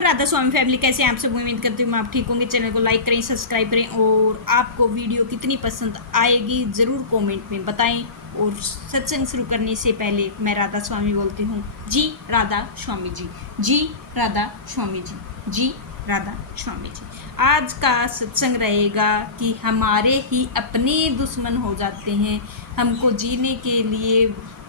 राधा स्वामी family, कैसे हैं आप सब? उम्मीद करती हूँ आप ठीक होंगे। चैनल को लाइक करें, सब्सक्राइब करें और आपको वीडियो कितनी पसंद आएगी ज़रूर कमेंट में बताएं। और सत्संग शुरू करने से पहले मैं राधा स्वामी बोलती हूँ, जी राधा स्वामी जी, जी राधा स्वामी जी, जी राधा स्वामी जी। आज का सत्संग रहेगा कि हमारे ही अपने दुश्मन हो जाते हैं, हमको जीने के लिए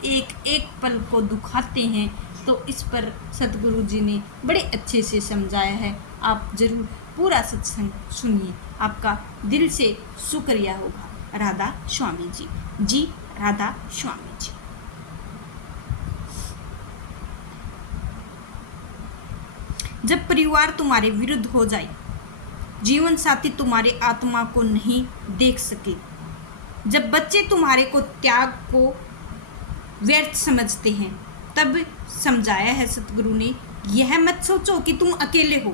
एक एक पल को दुखाते हैं। तो इस पर सतगुरु जी ने बड़े अच्छे से समझाया है। आप ज़रूर पूरा सत्संग सुनिए, आपका दिल से शुक्रिया होगा। राधा स्वामी जी, जी राधा स्वामी जी। जब परिवार तुम्हारे विरुद्ध हो जाए, जीवन साथी तुम्हारे आत्मा को नहीं देख सके, जब बच्चे तुम्हारे को त्याग को व्यर्थ समझते हैं, तब समझाया है सतगुरु ने, यह मत सोचो कि तुम अकेले हो,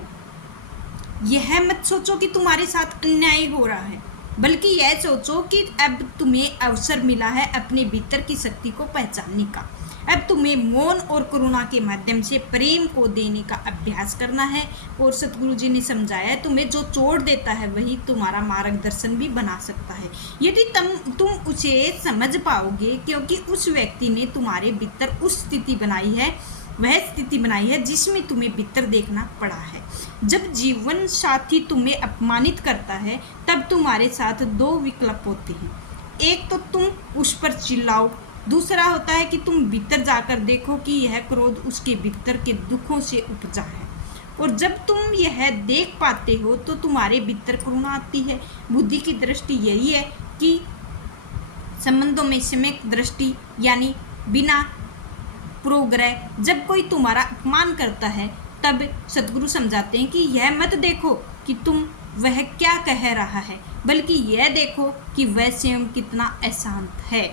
यह मत सोचो कि तुम्हारे साथ अन्याय हो रहा है, बल्कि यह सोचो कि अब तुम्हें अवसर मिला है अपने भीतर की शक्ति को पहचानने का। अब तुम्हें मौन और करुणा के माध्यम से प्रेम को देने का अभ्यास करना है। और सतगुरु जी ने समझाया, तुम्हें जो छोड़ देता है वही तुम्हारा मार्गदर्शन भी बना सकता है, यदि तुम उसे समझ पाओगे, क्योंकि उस व्यक्ति ने तुम्हारे भीतर उस स्थिति बनाई है, वह स्थिति बनाई है जिसमें तुम्हें भीतर देखना पड़ा है। जब जीवन साथी तुम्हें अपमानित करता है, तब तुम्हारे साथ दो विकल्प होते हैं। एक तो तुम उस पर चिल्लाओ, दूसरा होता है कि तुम भीतर जाकर देखो कि यह क्रोध उसके भीतर के दुखों से उपजा है। और जब तुम यह देख पाते हो तो तुम्हारे भीतर करुणा आती है। बुद्धि की दृष्टि यही है कि संबंधों में सम्यक दृष्टि, यानी बिना पूर्वग्रह। जब कोई तुम्हारा अपमान करता है, तब सतगुरु समझाते हैं कि यह मत देखो कि तुम वह क्या कह रहा है, बल्कि यह देखो कि वह स्वयं कितना अशांत है।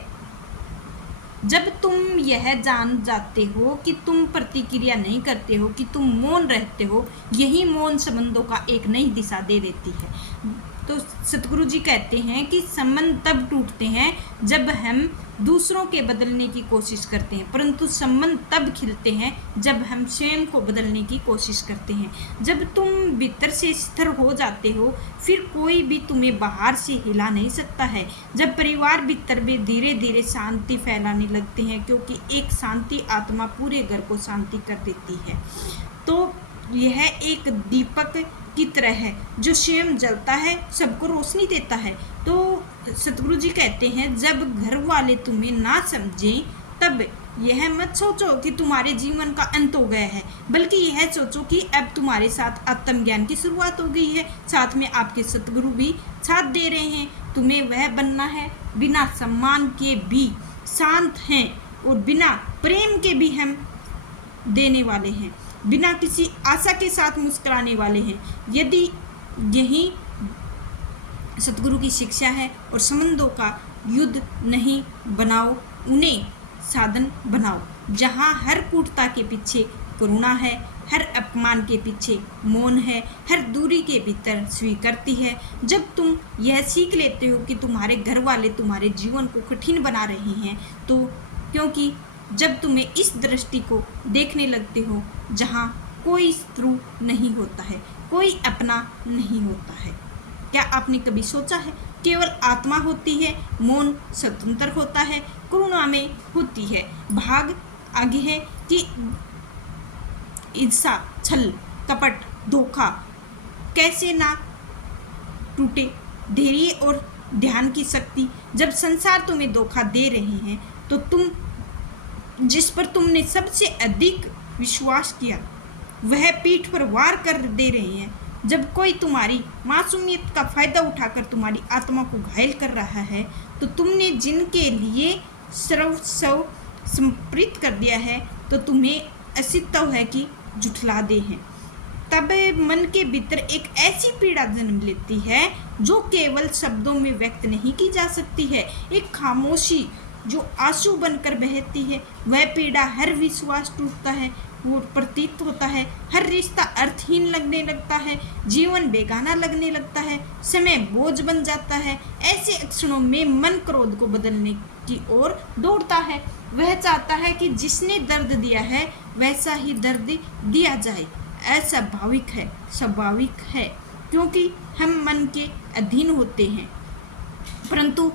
जब तुम यह जान जाते हो कि तुम प्रतिक्रिया नहीं करते हो, कि तुम मौन रहते हो, यही मौन संबंधों का एक नई दिशा दे देती है। तो सतगुरु जी कहते हैं कि संबंध तब टूटते हैं जब हम दूसरों के बदलने की कोशिश करते हैं, परंतु संबंध तब खिलते हैं जब हम स्वयं को बदलने की कोशिश करते हैं। जब तुम भीतर से स्थिर हो जाते हो, फिर कोई भी तुम्हें बाहर से हिला नहीं सकता है। जब परिवार भीतर में धीरे धीरे शांति फैलाने लगते हैं, क्योंकि एक शांति आत्मा पूरे घर को शांति कर देती है। तो यह एक दीपक की तरह है जो स्वयं जलता है, सबको रोशनी देता है। तो सतगुरु जी कहते हैं, जब घर वाले तुम्हें ना समझें, तब यह मत सोचो कि तुम्हारे जीवन का अंत हो गया है, बल्कि यह सोचो कि अब तुम्हारे साथ आत्मज्ञान की शुरुआत हो गई है। साथ में आपके सतगुरु भी साथ दे रहे हैं। तुम्हें वह बनना है बिना सम्मान के भी शांत हैं, और बिना प्रेम के भी हम देने वाले हैं, बिना किसी आशा के साथ मुस्कुराने वाले हैं। यदि यही सतगुरु की शिक्षा है, और संबंधों का युद्ध नहीं बनाओ, उन्हें साधन बनाओ, जहाँ हर कूटता के पीछे करुणा है, हर अपमान के पीछे मौन है, हर दूरी के भीतर स्वीकृति है। जब तुम यह सीख लेते हो कि तुम्हारे घर वाले तुम्हारे जीवन को कठिन बना रहे हैं, तो क्योंकि जब तुम्हें इस दृष्टि को देखने लगते हो, जहाँ कोई शत्रु नहीं होता है, कोई अपना नहीं होता है। क्या आपने कभी सोचा है, केवल आत्मा होती है, मौन स्वतंत्र होता है, करुणा में होती है भाग आगे है कि ईर्ष्या, छल, कपट, धोखा कैसे ना टूटे। धैर्य और ध्यान की शक्ति। जब संसार तुम्हें धोखा दे रहे हैं, तो तुम जिस पर तुमने सबसे अधिक विश्वास किया, वह पीठ पर वार कर दे रहे हैं। जब कोई तुम्हारी मासूमियत का फायदा उठाकर तुम्हारी आत्मा को घायल कर रहा है, तो तुमने जिनके लिए सर्वस्व समर्पित कर दिया है, तो तुम्हें अस्तित्व है कि झुठला दे हैं। तब मन के भीतर एक ऐसी पीड़ा जन्म लेती है जो केवल शब्दों में व्यक्त नहीं की जा सकती है। एक खामोशी जो आंसू बनकर बहती है। वह पीड़ा, हर विश्वास टूटता है, वो प्रतीत होता है, हर रिश्ता अर्थहीन लगने लगता है, जीवन बेगाना लगने लगता है, समय बोझ बन जाता है। ऐसे क्षणों में मन क्रोध को बदलने की ओर दौड़ता है। वह चाहता है कि जिसने दर्द दिया है वैसा ही दर्द दिया जाए। अस्वाभाविक है, स्वाभाविक है, क्योंकि हम मन के अधीन होते हैं। परंतु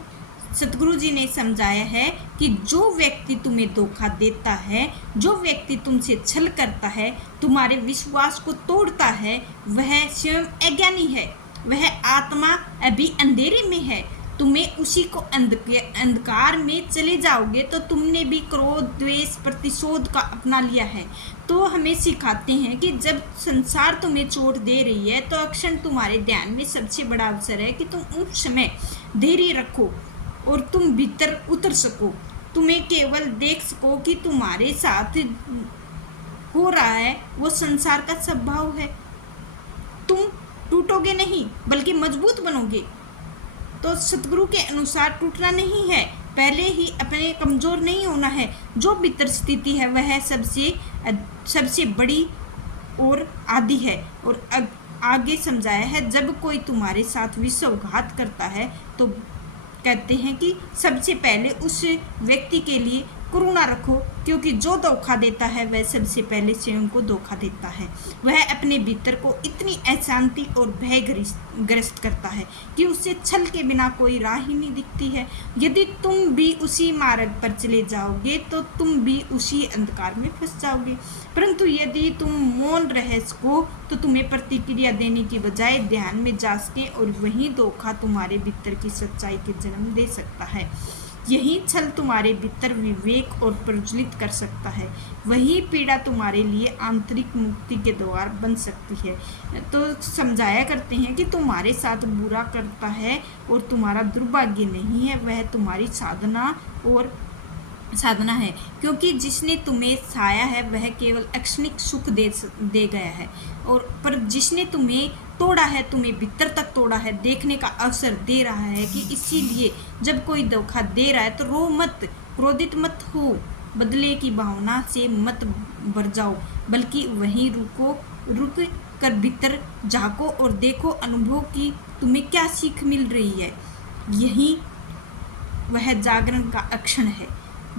सतगुरु जी ने समझाया है कि जो व्यक्ति तुम्हें धोखा देता है, जो व्यक्ति तुमसे छल करता है, तुम्हारे विश्वास को तोड़ता है, वह स्वयं अज्ञानी है, वह आत्मा अभी अंधेरे में है। तुम्हें उसी को अंधकार में चले जाओगे तो तुमने भी क्रोध, द्वेष, प्रतिशोध का अपना लिया है। तो हमें सिखाते हैं कि जब संसार तुम्हें चोट दे रही है तो अक्षण तुम्हारे ध्यान में सबसे बड़ा अवसर है कि तुम उस समय धैर्य रखो और तुम भीतर उतर सको। तुम्हें केवल देख सको कि तुम्हारे साथ हो रहा है वो संसार का स्वभाव है। तुम टूटोगे नहीं बल्कि मजबूत बनोगे। तो सतगुरु के अनुसार टूटना नहीं है, पहले ही अपने कमज़ोर नहीं होना है। जो भीतर स्थिति है वह सबसे बड़ी और आदि है। और आगे समझाया है, जब कोई तुम्हारे साथ विश्वासघात करता है तो कहते हैं कि सबसे पहले उस व्यक्ति के लिए करुणा रखो, क्योंकि जो धोखा देता है वह सबसे पहले स्वयं को धोखा देता है। वह अपने भीतर को इतनी अशांति और भय ग्रस्त करता है कि उसे छल के बिना कोई राह ही नहीं दिखती है। यदि तुम भी उसी मार्ग पर चले जाओगे तो तुम भी उसी अंधकार में फंस जाओगे। परंतु यदि तुम मौन रह सको तो तुम्हें प्रतिक्रिया देने की बजाय ध्यान में जा सके, और वही धोखा तुम्हारे भीतर की सच्चाई के जन्म दे सकता है। यही छल तुम्हारे भीतर विवेक और प्रज्वलित कर सकता है। वही पीड़ा तुम्हारे लिए आंतरिक मुक्ति के द्वार बन सकती है। तो समझाया करते हैं कि तुम्हारे साथ बुरा करता है और तुम्हारा दुर्भाग्य नहीं है, वह तुम्हारी साधना है, क्योंकि जिसने तुम्हें साया है वह केवल क्षणिक सुख दे गया है, और पर जिसने तुम्हें तोड़ा है, तुम्हें भीतर तक तोड़ा है, देखने का अवसर दे रहा है। कि इसीलिए जब कोई धोखा दे रहा है तो रो मत, क्रोधित मत हो, बदले की भावना से मत भर जाओ, बल्कि वहीं रुक कर भीतर झांको और देखो अनुभव की तुम्हें क्या सीख मिल रही है। यही वह जागरण का अक्षण है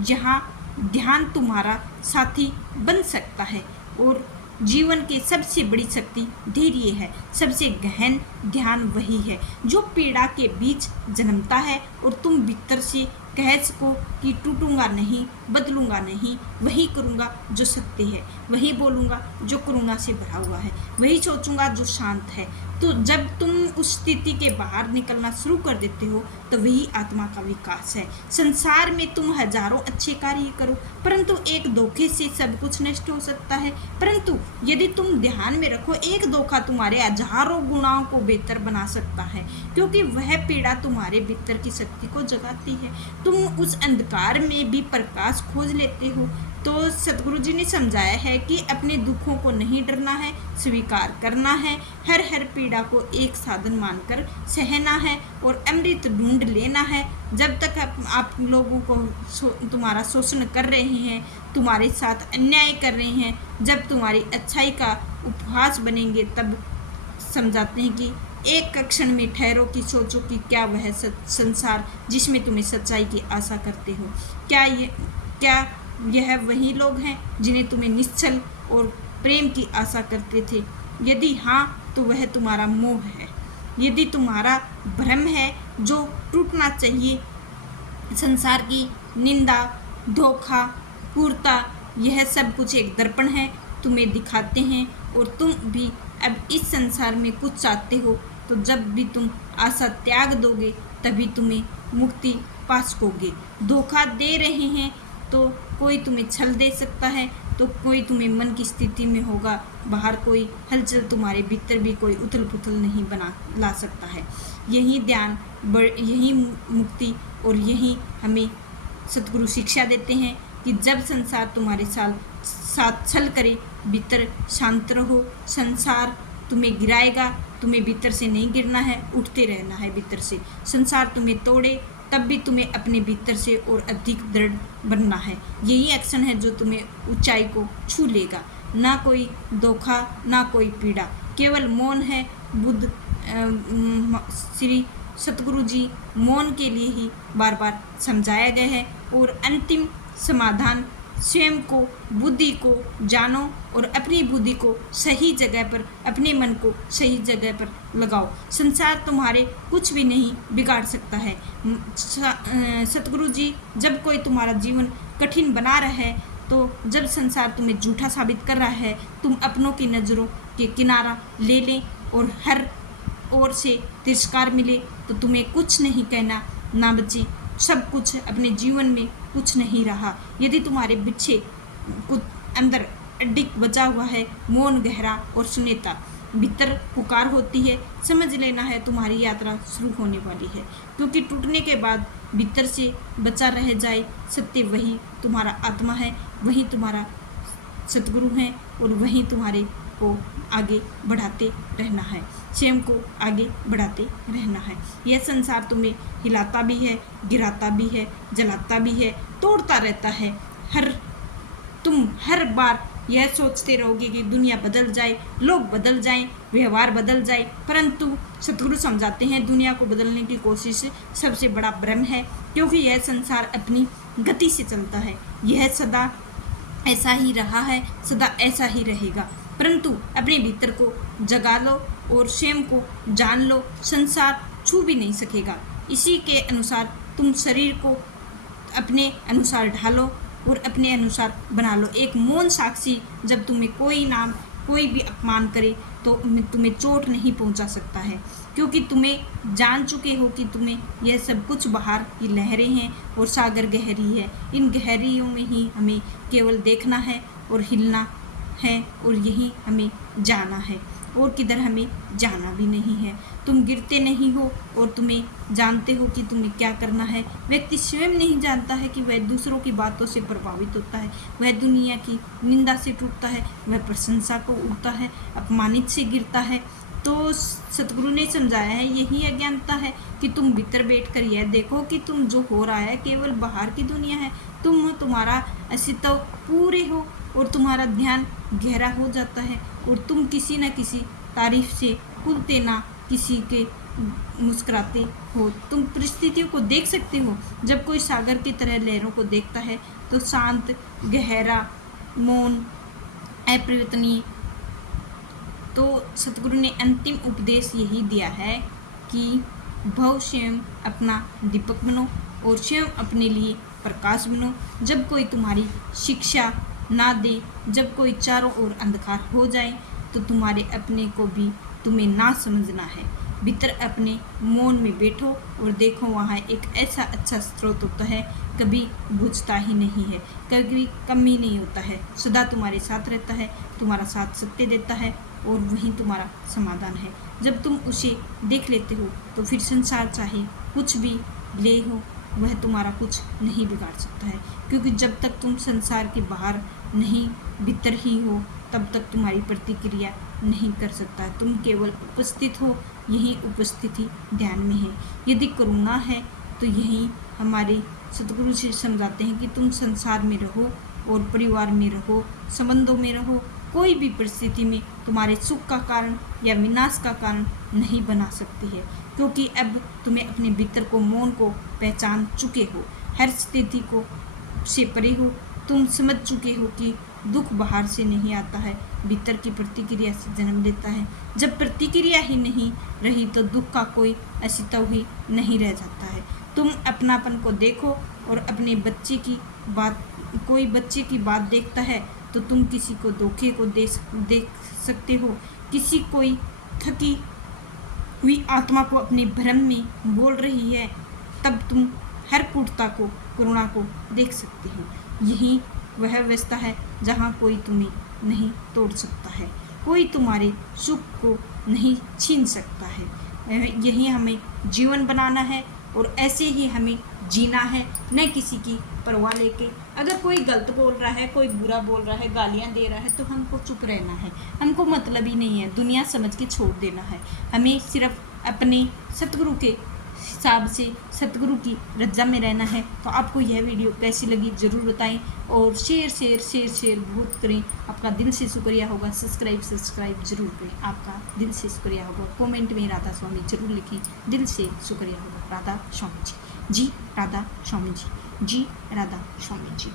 जहाँ ध्यान तुम्हारा साथी बन सकता है। और जीवन की सबसे बड़ी शक्ति धैर्य है। सबसे गहन ध्यान वही है जो पीड़ा के बीच जन्मता है, और तुम भीतर से कह सको कि टूटूंगा नहीं, बदलूंगा नहीं, वही करूंगा जो सत्य है, वही बोलूंगा जो करुणा से भरा हुआ है, वही सोचूंगा जो शांत है। तो जब तुम उस स्थिति के बाहर निकलना शुरू कर देते हो तो वही आत्मा का विकास है। संसार में तुम हजारों अच्छे कार्य करो, परंतु एक धोखे से सब कुछ नष्ट हो सकता है। परंतु यदि तुम ध्यान में रखो, एक धोखा तुम्हारे हजारों गुणाओं को बेहतर बना सकता है, क्योंकि वह पीड़ा तुम्हारे भीतर की शक्ति को जगाती है। तुम उस अंधकार में भी प्रकाश खोज लेते हो। तो सतगुरु जी ने समझाया है कि अपने दुखों को नहीं डरना है, स्वीकार करना है, हर पीड़ा को एक साधन मानकर सहना है और अमृत ढूंढ लेना है। जब तक आप लोगों को तुम्हारा शोषण कर रहे हैं, तुम्हारे साथ अन्याय कर रहे हैं, जब तुम्हारी अच्छाई का उपहास बनेंगे तब समझाते हैं कि एक क्षण में ठहरो कि सोचो कि क्या वह संसार जिसमें तुम्हें सच्चाई की आशा करते हो, क्या यह वही लोग हैं जिन्हें तुम्हें निश्चल और प्रेम की आशा करते थे? यदि हाँ तो वह तुम्हारा मोह है। यदि तुम्हारा भ्रम है जो टूटना चाहिए, संसार की निंदा, धोखा, क्रूरता, यह सब कुछ एक दर्पण है, तुम्हें दिखाते हैं। और तुम भी अब इस संसार में कुछ चाहते हो तो जब भी तुम आशा त्याग दोगे तभी तुम्हें मुक्ति पा सकोगे। धोखा दे रहे हैं तो कोई तुम्हें छल दे सकता है, तो कोई तुम्हें मन की स्थिति में होगा, बाहर कोई हलचल, तुम्हारे भीतर भी कोई उथल पुथल नहीं ला सकता है। यही ध्यान, यही मुक्ति और यही हमें सतगुरु शिक्षा देते हैं कि जब संसार तुम्हारे साथ छल करे, भीतर शांत रहो। संसार तुम्हें गिराएगा, तुम्हें भीतर से नहीं गिरना है, उठते रहना है भीतर से। संसार तुम्हें तोड़े तब भी तुम्हें अपने भीतर से और अधिक दृढ़ बनना है। यही एक्शन है जो तुम्हें ऊंचाई को छू लेगा। ना कोई धोखा, ना कोई पीड़ा, केवल मौन है। बुद्ध श्री सतगुरु जी मौन के लिए ही बार बार समझाया गया है। और अंतिम समाधान स्वयं को, बुद्धि को जानो और अपनी बुद्धि को सही जगह पर, अपने मन को सही जगह पर लगाओ। संसार तुम्हारे कुछ भी नहीं बिगाड़ सकता है। सतगुरु जी जब कोई तुम्हारा जीवन कठिन बना रहा है, तो जब संसार तुम्हें झूठा साबित कर रहा है, तुम अपनों की नज़रों के किनारा ले लें और हर ओर से तिरस्कार मिले तो तुम्हें कुछ नहीं कहना ना बचे। सब कुछ अपने जीवन में कुछ नहीं रहा। यदि तुम्हारे पीछे कुछ अंदर अडिग बचा हुआ है, मौन गहरा और सुनेता भीतर पुकार होती है, समझ लेना है तुम्हारी यात्रा शुरू होने वाली है। क्योंकि टूटने के बाद भीतर से बचा रह जाए सत्य, वही तुम्हारा आत्मा है, वही तुम्हारा सतगुरु है और वही तुम्हारे को आगे बढ़ाते रहना है, स्वयं को आगे बढ़ाते रहना है। यह संसार तुम्हें हिलाता भी है, गिराता भी है, जलाता भी है, तोड़ता रहता है। तुम हर बार यह सोचते रहोगे कि दुनिया बदल जाए, लोग बदल जाएं, व्यवहार बदल जाए, परंतु सतगुरु समझाते हैं दुनिया को बदलने की कोशिश सबसे बड़ा भ्रम है, क्योंकि यह संसार अपनी गति से चलता है। यह सदा ऐसा ही रहा है, सदा ऐसा ही रहेगा। परंतु अपने भीतर को जगा लो और स्वयं को जान लो, संसार छू भी नहीं सकेगा। इसी के अनुसार तुम शरीर को अपने अनुसार ढालो और अपने अनुसार बना लो। एक मौन साक्षी जब तुम्हें कोई नाम, कोई भी अपमान करे तो तुम्हें चोट नहीं पहुंचा सकता है, क्योंकि तुम्हें जान चुके हो कि तुम्हें यह सब कुछ बाहर की लहरें हैं और सागर गहरी है। इन गहरियों में ही हमें केवल देखना है और हिलना है और यही हमें जाना है, और किधर हमें जाना भी नहीं है। तुम गिरते नहीं हो और तुम्हें जानते हो कि तुम्हें क्या करना है। व्यक्ति स्वयं नहीं जानता है कि वह दूसरों की बातों से प्रभावित होता है, वह दुनिया की निंदा से टूटता है, वह प्रशंसा को उड़ता है, अपमानित से गिरता है। तो सतगुरु ने समझाया है, यही अज्ञानता है कि तुम भीतर बैठकर यह देखो कि तुम जो हो रहा है केवल बाहर की दुनिया है। तुम हो, तुम्हारा अस्तित्व पूरे हो और तुम्हारा ध्यान गहरा हो जाता है और तुम किसी न किसी तारीफ से खुलते ना किसी के मुस्कुराते हो। तुम परिस्थितियों को देख सकते हो। जब कोई सागर की तरह लहरों को देखता है तो शांत, गहरा, मौन, अपरिवर्तनीय। तो सतगुरु ने अंतिम उपदेश यही दिया है कि भव स्वयं अपना दीपक बनो और स्वयं अपने लिए प्रकाश बनो। जब कोई तुम्हारी शिक्षा ना दे, जब कोई चारों ओर अंधकार हो जाए, तो तुम्हारे अपने को भी तुम्हें ना समझना है। भीतर अपने मौन में बैठो और देखो, वहाँ एक ऐसा अच्छा स्रोत होता है, कभी बुझता ही नहीं है, कभी कमी नहीं होता है, सदा तुम्हारे साथ रहता है, तुम्हारा साथ सत्य देता है और वही तुम्हारा समाधान है। जब तुम उसे देख लेते हो तो फिर संसार चाहे कुछ भी ले हो, वह तुम्हारा कुछ नहीं बिगाड़ सकता है, क्योंकि जब तक तुम संसार के बाहर नहीं भीतर ही हो तब तक तुम्हारी प्रतिक्रिया नहीं कर सकता है। तुम केवल उपस्थित हो, यही उपस्थिति ध्यान में है। यदि करुणा है तो यही हमारे सतगुरु से समझाते हैं कि तुम संसार में रहो और परिवार में रहो, संबंधों में रहो, कोई भी परिस्थिति में तुम्हारे सुख का कारण या विनाश का कारण नहीं बना सकती है, क्योंकि अब तुम्हें अपने भीतर को, मौन को पहचान चुके हो, हर स्थिति को से परे हो। तुम समझ चुके हो कि दुख बाहर से नहीं आता है, भीतर की प्रतिक्रिया से जन्म लेता है। जब प्रतिक्रिया ही नहीं रही तो दुख का कोई अस्तित्व ही नहीं रह जाता है। तुम अपनापन को देखो और अपने बच्चे की बात, कोई बच्चे की बात देखता है तो तुम किसी को धोखे को देख सकते हो, किसी कोई थकी हुई आत्मा को अपने भ्रम में बोल रही है, तब तुम हर क्रूरता को, करुणा को देख सकते हो। यही वह अवस्था है जहाँ कोई तुम्हें नहीं तोड़ सकता है, कोई तुम्हारे सुख को नहीं छीन सकता है। यही हमें जीवन बनाना है और ऐसे ही हमें जीना है, न किसी की परवाह लेके। अगर कोई गलत बोल रहा है, कोई बुरा बोल रहा है, गालियाँ दे रहा है, तो हमको चुप रहना है, हमको मतलब ही नहीं है, दुनिया समझ के छोड़ देना है। हमें सिर्फ अपने सतगुरु के हिसाब से, सतगुरु की रजा में रहना है। तो आपको यह वीडियो कैसी लगी ज़रूर बताएं और शेयर बहुत करें। आपका दिल से शुक्रिया होगा। सब्सक्राइब ज़रूर करें, आपका दिल से शुक्रिया होगा। कमेंट में राधा स्वामी जरूर लिखें, दिल से शुक्रिया होगा। राधा स्वामी जी, जी राधा स्वामी जी, जी राधा स्वामी जी।